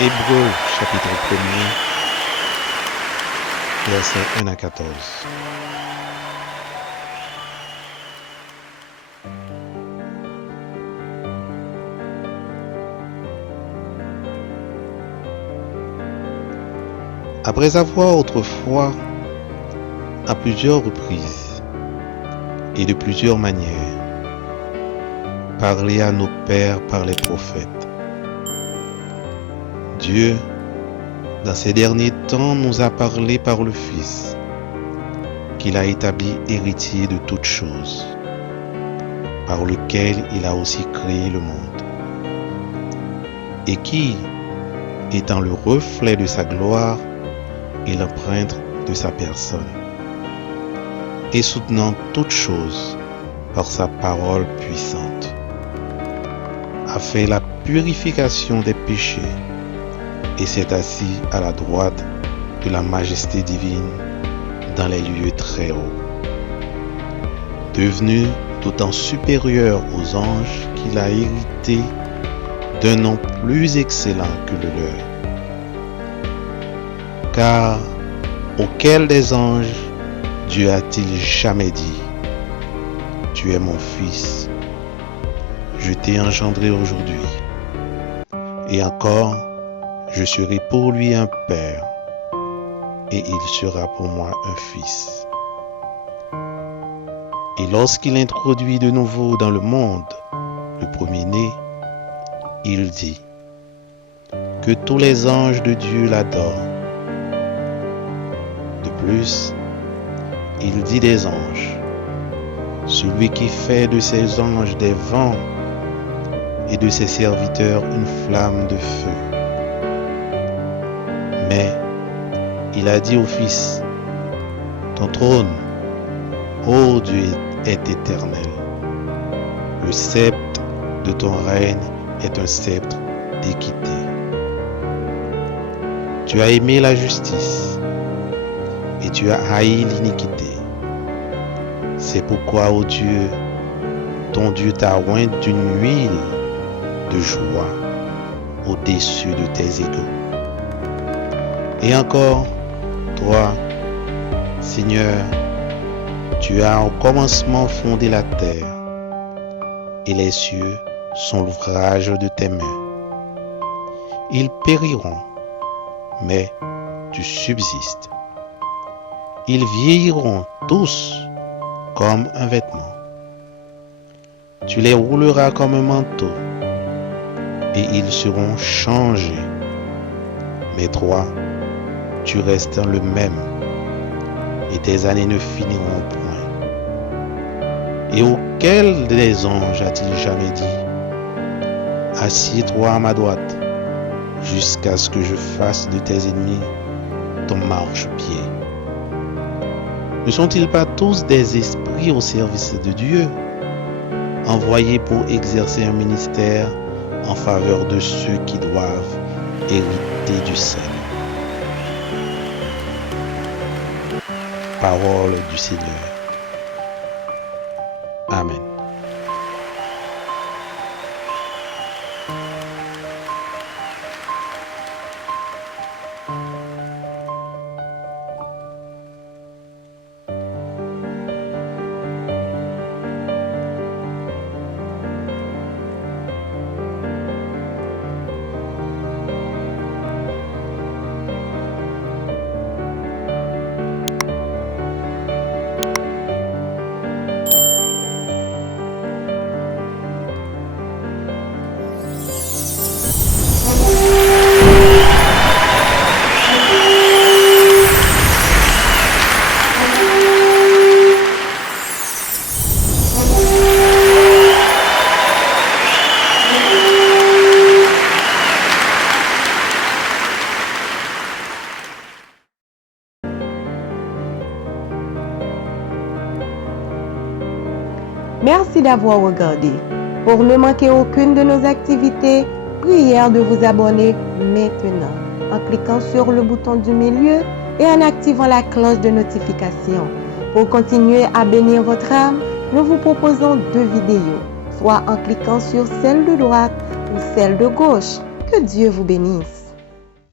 Hébreux chapitre 1er, versets 1 à 14. Après avoir autrefois, à plusieurs reprises et de plusieurs manières, parlé à nos pères par les prophètes, Dieu, dans ces derniers temps, nous a parlé par le Fils, qu'il a établi héritier de toutes choses, par lequel il a aussi créé le monde, et qui, étant le reflet de sa gloire et l'empreinte de sa personne, et soutenant toutes choses par sa parole puissante, a fait la purification des péchés et s'est assis à la droite de la majesté divine dans les lieux très hauts, devenu d'autant supérieur aux anges qu'il a hérité d'un nom plus excellent que le leur. Car auquel des anges Dieu a-t-il jamais dit: tu es mon fils, je t'ai engendré aujourd'hui, et encore je serai pour lui un père, et il sera pour moi un fils. Et lorsqu'il introduit de nouveau dans le monde le premier-né, il dit que tous les anges de Dieu l'adorent. De plus, il dit des anges: celui qui fait de ses anges des vents et de ses serviteurs une flamme de feu. Mais il a dit au Fils: ton trône, ô Dieu, est éternel. Le sceptre de ton règne est un sceptre d'équité. Tu as aimé la justice et tu as haï l'iniquité. C'est pourquoi, ô Dieu, ton Dieu t'a oint d'une huile de joie au-dessus de tes égaux. Et encore, toi, Seigneur, tu as au commencement fondé la terre, et les cieux sont l'ouvrage de tes mains. Ils périront, mais tu subsistes. Ils vieilliront tous comme un vêtement. Tu les rouleras comme un manteau, et ils seront changés. Mais toi, tu restes le même, et tes années ne finiront point. Et auquel des anges a-t-il jamais dit: assieds-toi à ma droite, jusqu'à ce que je fasse de tes ennemis ton marchepied? Ne sont-ils pas tous des esprits au service de Dieu, envoyés pour exercer un ministère en faveur de ceux qui doivent hériter du salut? Parole du Seigneur. Amen. Merci d'avoir regardé. Pour ne manquer aucune de nos activités, prière de vous abonner maintenant en cliquant sur le bouton du milieu et en activant la cloche de notification. Pour continuer à bénir votre âme, nous vous proposons 2 vidéos, soit en cliquant sur celle de droite ou celle de gauche. Que Dieu vous bénisse.